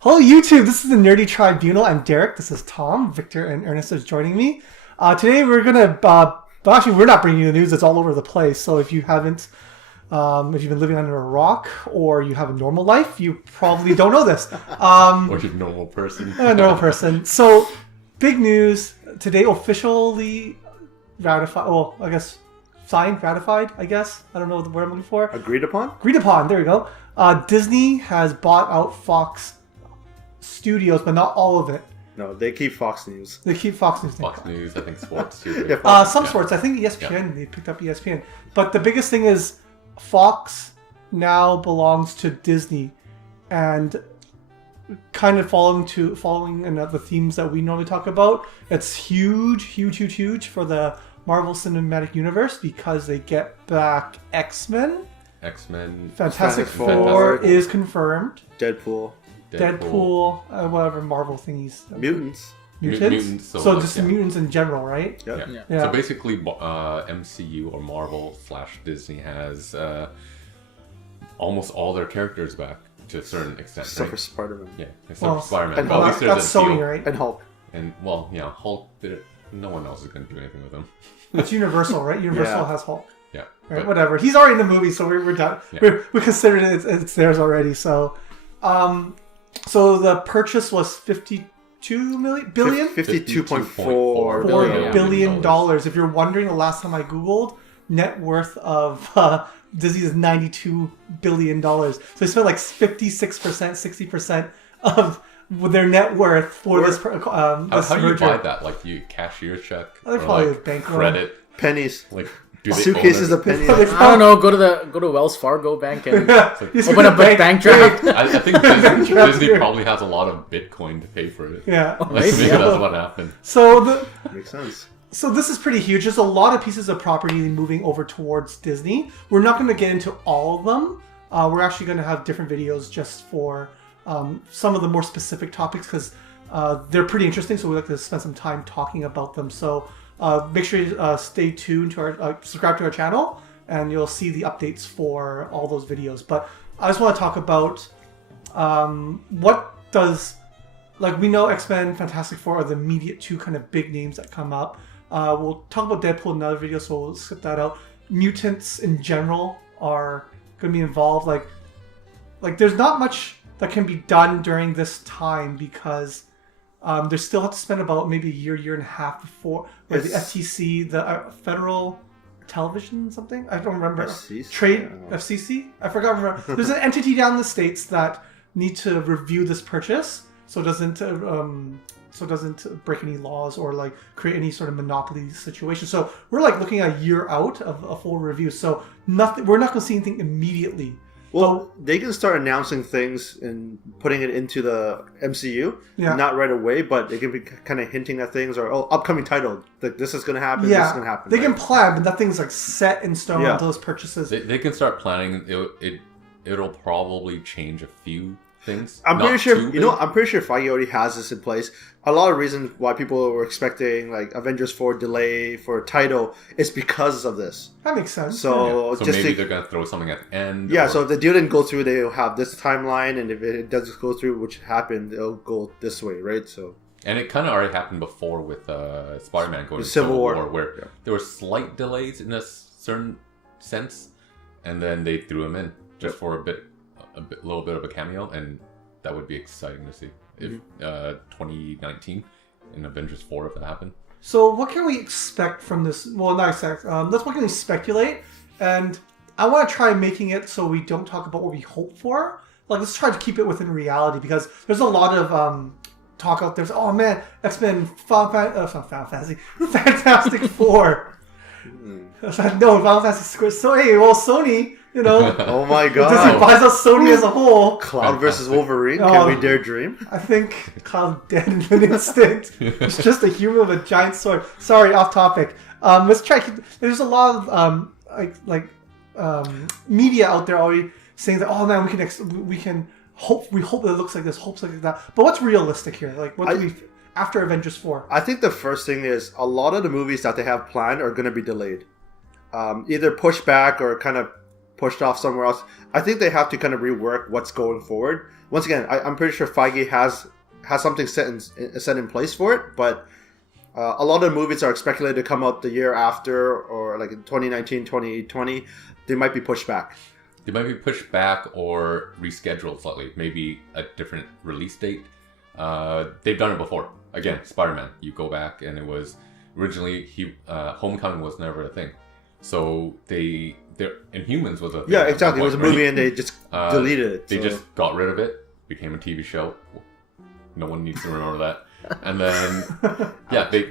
Hello, YouTube. This is the Nerdy Tribunal. I'm Derek. This is Tom. Victor and Ernest is joining me. Today we're gonna. Actually, we're not bringing you the news. It's all over the place. So if you haven't, if you've been living under a rock or you have a normal life, you probably don't know this. Or you're a normal person. A normal person. So big news today. Officially ratified. Oh, I guess signed, ratified. I guess I don't know the word I'm looking for. Agreed upon. Agreed upon. There we go. Disney has bought out Fox Studios, but not all of it. No, they keep Fox News. They keep Fox News. Fox News, I think sports too. Yeah, Some sports. I think ESPN. They picked up ESPN. But the biggest thing is Fox now belongs to Disney, and kind of following the themes that we normally talk about. It's huge for the Marvel Cinematic Universe because they get back X-Men. Fantastic Four is confirmed. Deadpool, whatever Marvel thingies. Mutants. So just the mutants in general, right? Yep. Yeah. So basically, MCU or Marvel / Disney has almost all their characters back to a certain extent. Except for Spider-Man. Yeah, except for Spider-Man. And well, at least there's that's Sony, right? And Hulk. And Hulk. No one else is going to do anything with him. It's Universal, right? Universal has Hulk. Yeah. Right, whatever. He's already in the movie, so we're done. Yeah. We considered it's theirs already. So, so the purchase was $52 billion. $52.4 billion. If you're wondering, the last time I googled, net worth of Disney is $92 billion. So they spent like 56%, 60% of their net worth for this merger. How do you buy that? Like you cashier check? They're probably like bank credit pennies. Like suitcases of pennies. I don't know. Go to Wells Fargo Bank and open up a bank draft. I think Disney probably has a lot of Bitcoin to pay for it. Yeah, maybe that's what happened. So makes sense. So this is pretty huge. There's a lot of pieces of property moving over towards Disney. We're not going to get into all of them. We're actually going to have different videos just for some of the more specific topics because they're pretty interesting. So we'd like to spend some time talking about them. So make sure you stay tuned to our subscribe to our channel, and you'll see the updates for all those videos. But I just want to talk about what does, like, we know X-Men, Fantastic Four are the immediate two kind of big names that come up. We'll talk about Deadpool in another video, so we'll skip that out. Mutants in general are going to be involved. Like there's not much that can be done during this time because they still have to spend about maybe a year and a half before the FTC, the Federal Television something. I don't remember. FCC. I forgot. Remember. There's an entity down in the States that need to review this purchase, so it doesn't break any laws or like create any sort of monopoly situation. So we're like looking at a year out of a full review. So we're not going to see anything immediately. Well, they can start announcing things and putting it into the MCU. Yeah. Not right away, but they can be kind of hinting at things or upcoming title. Like this is going to happen. Yeah. This is going to happen. They can plan, but nothing's like set in stone until those purchases. They can start planning. It'll probably change a few things. I'm pretty sure Feige already has this in place. A lot of reasons why people were expecting like Avengers 4 delay for a title is because of this. That makes sense. So maybe they're going to throw something at the end. Yeah, so if the deal didn't go through, they'll have this timeline, and if it doesn't go through, which happened, it'll go this way, right? So. And it kind of already happened before with Spider-Man going to Civil War, where there were slight delays in a certain sense, and then they threw him in just for a little bit of a cameo, and that would be exciting to see if 2019 in Avengers 4 if that happened. So what can we expect from this? Well, not expect. What can we speculate? And I want to try making it so we don't talk about what we hope for. Like, let's try to keep it within reality because there's a lot of talk out there. Oh man, X-Men, Fantastic Four. No, Final Fantasy Square. So hey, well, Sony. Oh my god. Disney buys out Sony as a whole. Cloud versus Wolverine. Can we dare dream? I think Cloud dead in an instant. It's just a human with a giant sword. Sorry, off topic. Let's try. There's a lot of media out there already saying that. Oh man, we can hope. We hope that it looks like this. Hopes like that. But what's realistic here? Like, what do we after Avengers 4? I think the first thing is a lot of the movies that they have planned are going to be delayed. Either pushed back or kind of pushed off somewhere else. I think they have to kind of rework what's going forward. Once again, I'm pretty sure Feige has something set in place for it, but a lot of the movies are speculated to come out the year after, or like in 2019, 2020. They might be pushed back. They might be pushed back or rescheduled slightly. Maybe a different release date. They've done it before. Again, Spider-Man. You go back and it was originally Homecoming was never a thing. So Inhumans was a thing. Yeah, exactly. It was a movie and they just deleted it. They just got rid of it. Became a TV show. No one needs to remember that. And then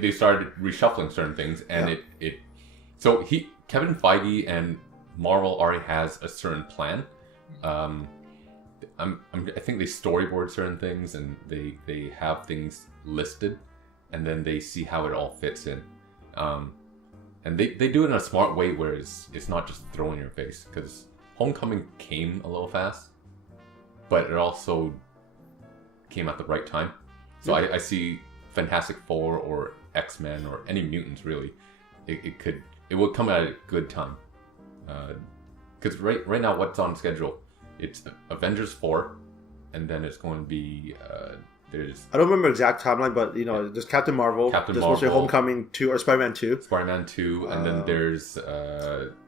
they started reshuffling certain things, and So Kevin Feige and Marvel already has a certain plan. I think they storyboard certain things, and they have things listed, and then they see how it all fits in. And they do it in a smart way where it's not just thrown in your face, because Homecoming came a little fast, but it also came at the right time. So I see Fantastic Four or X-Men or any mutants really. It would come at a good time. Because right now what's on schedule? It's Avengers 4, and then it's going to be there's. I don't remember exact timeline, but there's Captain Marvel. There's also Homecoming 2 or Spider-Man 2. Spider-Man 2, and then there's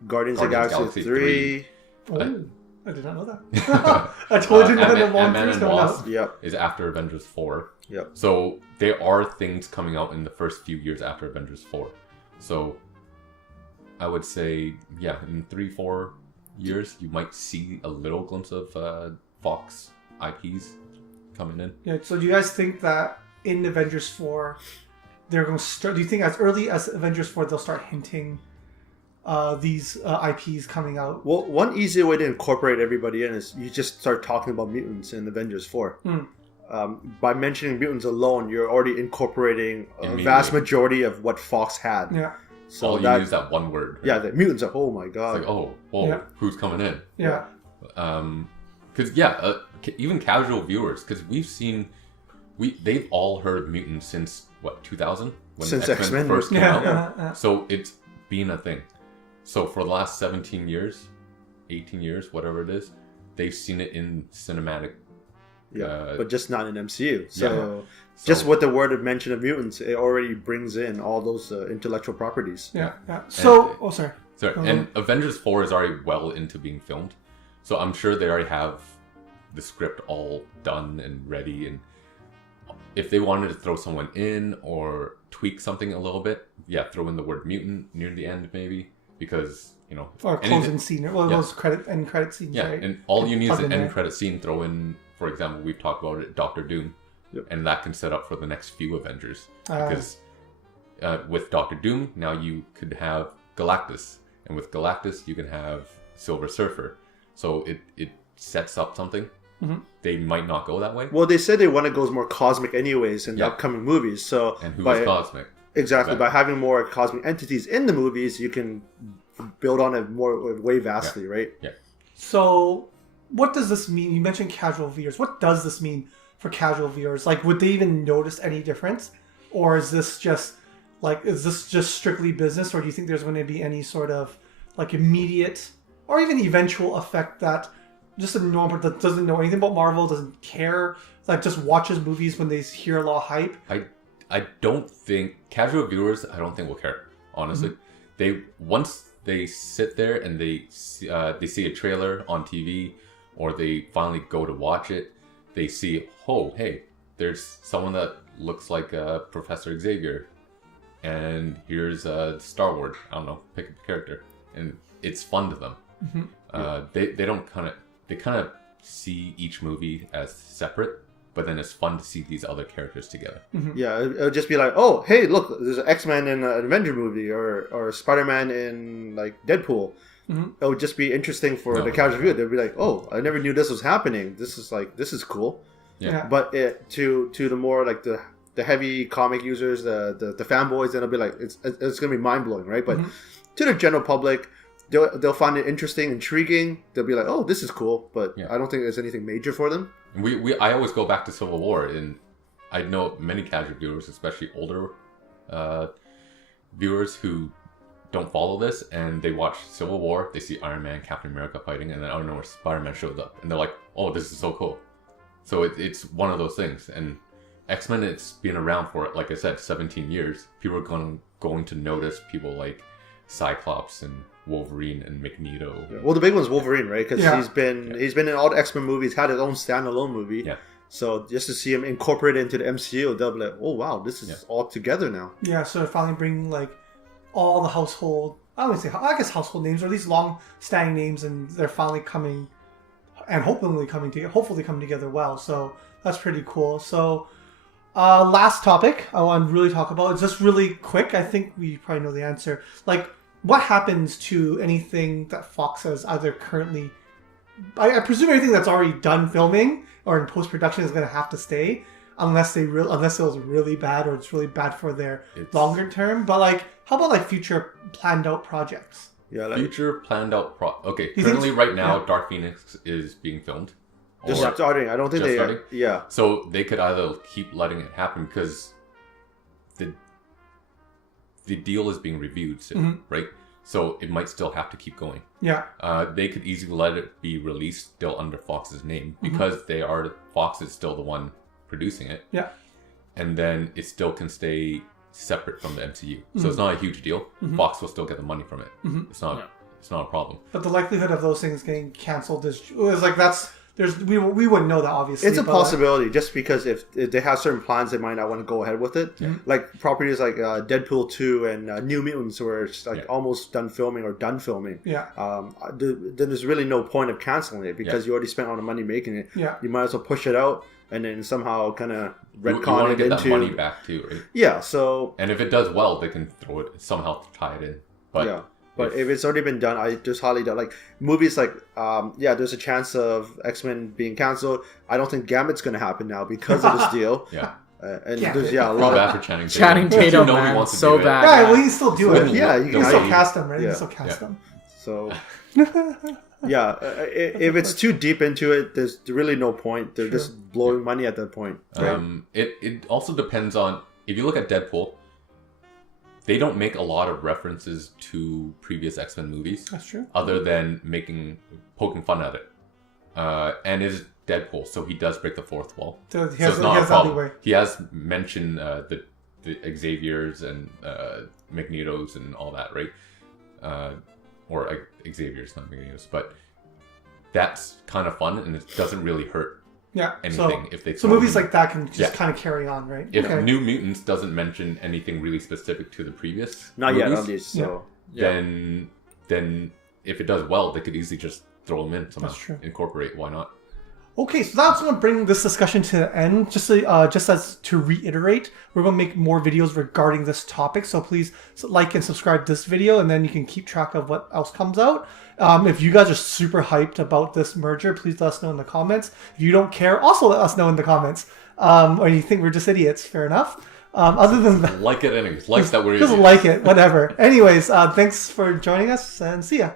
Guardians of the Galaxy 3. Oh. I did not know that. I totally didn't know that Ant-Man and Wasp Yep. is after Avengers 4. Yep. So there are things coming out in the first few years after Avengers 4. So I would say, in 3-4 years, you might see a little glimpse of Fox IPs coming in. Yeah. So do you guys think that in Avengers 4, they're going to start? Do you think as early as Avengers 4 they'll start hinting these IPs coming out? Well, one easy way to incorporate everybody in is you just start talking about mutants in Avengers 4. By mentioning mutants alone, you're already incorporating a vast majority of what Fox had. Yeah. So you use that one word. Right? Yeah, the mutants are, oh my god. It's like, oh, whoa, who's coming in? Yeah. Because, even casual viewers, because they've all heard mutants since, 2000? When Since X-Men X-Men first came out. So it's been a thing. So for the last 17 years, 18 years, whatever it is, they've seen it in cinematic. But just not in MCU. So just with the word of mention of mutants, it already brings in all those intellectual properties. Yeah. So, sorry. And Avengers 4 is already well into being filmed. So I'm sure they already have the script all done and ready. And if they wanted to throw someone in or tweak something a little bit, throw in the word mutant near the end maybe. Because, or closing scene, those end credit scenes, right? And all you need is an end credit scene. Throw in, for example, we've talked about it, Dr.Doom, and that can set up for the next few Avengers. Because with Dr.Doom, now you could have Galactus, and with Galactus, you can have Silver Surfer. So it sets up something. Mm-hmm. They might not go that way. Well, they said they want to go more cosmic, anyways, in the upcoming movies. So and who is cosmic? Exactly. By having more cosmic entities in the movies, you can build on it way vastly, right? Yeah. So, what does this mean? You mentioned casual viewers. What does this mean for casual viewers? Like, would they even notice any difference? Or is this just strictly business? Or do you think there's going to be any sort of, immediate or even eventual effect that just a normal person that doesn't know anything about Marvel, doesn't care, just watches movies when they hear a lot of hype? I don't think casual viewers. I don't think will care. Honestly, once they sit there and they see a trailer on TV, or they finally go to watch it, they see, oh, hey, there's someone that looks like Professor Xavier, and here's Star Wars. I don't know, pick a character, and it's fun to them. Mm-hmm. They kind of see each movie as separate. But then it's fun to see these other characters together. Mm-hmm. Yeah, it'll just be like, oh, hey, look, there's an X-Men in an Avenger movie, or Spider-Man in Deadpool. Mm-hmm. It would just be interesting for the casual viewer. They'll be like, oh, I never knew this was happening. This is cool. Yeah. But to the more the heavy comic users, the fanboys, then it'll be like it's gonna be mind blowing, right? But to the general public, they'll find it interesting, intriguing. They'll be like, oh, this is cool. But I don't think there's anything major for them. I always go back to Civil War, and I know many casual viewers, especially older viewers, who don't follow this and they watch Civil War, they see Iron Man, Captain America fighting, and then out of nowhere Spider-Man shows up, and they're like, "Oh, this is so cool." So it's one of those things, and X-Men, it's been around for, like I said, 17 years. People are going to notice people like Cyclops and Wolverine and Magneto. Yeah. Well, the big one's Wolverine, right? Because Yeah. he's been in all the X-Men movies, had his own standalone movie. Yeah. So just to see him incorporated into the MCU, they'll be like, "Oh wow, this is all together now." Yeah, so they're finally bringing like all the household, I don't want to say, I guess household names, or at least long-standing names, and they're finally coming, and hopefully coming together well. So that's pretty cool. So last topic I want to really talk about, it's just really quick. I think we probably know the answer. Like, what happens to anything that Fox has either currently, I presume everything that's already done filming or in post-production is going to have to stay, unless it was really bad, or it's really bad for their longer term. But like, how about like future planned out projects? Yeah, like, Future planned out okay, You currently think- right now yeah. Dark Phoenix is being filmed. just Or- starting. I don't think Just they. starting? Yeah. So they could either keep letting it happen because the deal is being reviewed soon, right? So it might still have to keep going. Yeah. They could easily let it be released still under Fox's name because Fox is still the one producing it. Yeah. And then it still can stay separate from the MCU. So it's not a huge deal. Fox will still get the money from it. It's not a problem. But the likelihood of those things getting canceled is like, we wouldn't know that, obviously. It's a but possibility, just because if they have certain plans, they might not want to go ahead with it. Like properties like Deadpool 2 and New Mutants, where it's like almost done filming or done filming. Yeah. Then there's really no point of canceling it because you already spent all the money making it. Yeah. You might as well push it out and then somehow kind of You want retcon to it get into that money back too, right? Yeah. So And if it does well, they can throw it somehow, tie it in. But yeah. But if it's already been done, I just highly doubt. Like movies like, there's a chance of X-Men being canceled. I don't think Gambit's going to happen now because of this deal. Yeah. And Gambit. there's a Feel lot bad of for Channing Tatum. Channing Tatum, You know he man, wants to so do it. bad. Yeah, well, you can still do it. Yeah, you You can can still I- cast them, right? You yeah. can still cast them. So if it's too deep into it, there's really no point. They're just blowing money at that point. Right? It also depends on, if you look at Deadpool, they don't make a lot of references to previous X-Men movies. That's true. Other than poking fun at it. And it's Deadpool, so he does break the fourth wall. So he So has, it's he not a has that problem. leeway. He has mentioned the Xaviers and Magnetos and all that, right? Or Xaviers, not Magnetos, but that's kind of fun, and it doesn't really hurt Yeah. anything if they. So throw movies in- like that can just Yeah. kind of carry on, right? If Okay. New Mutants doesn't mention anything really specific to the previous Not yet, movies, at least. So then if it does well, they could easily just throw them in somehow. That's true. Incorporate, why not? Okay, so that's going to bring this discussion to the end. Just as to reiterate, we're going to make more videos regarding this topic. So please like and subscribe this video, and then you can keep track of what else comes out. If you guys are super hyped about this merger, please let us know in the comments. If you don't care, also let us know in the comments. Or you think we're just idiots, fair enough. Other than that, Like it anyways. Like that we're just idiots. like it, whatever. Anyways, thanks for joining us, and see ya.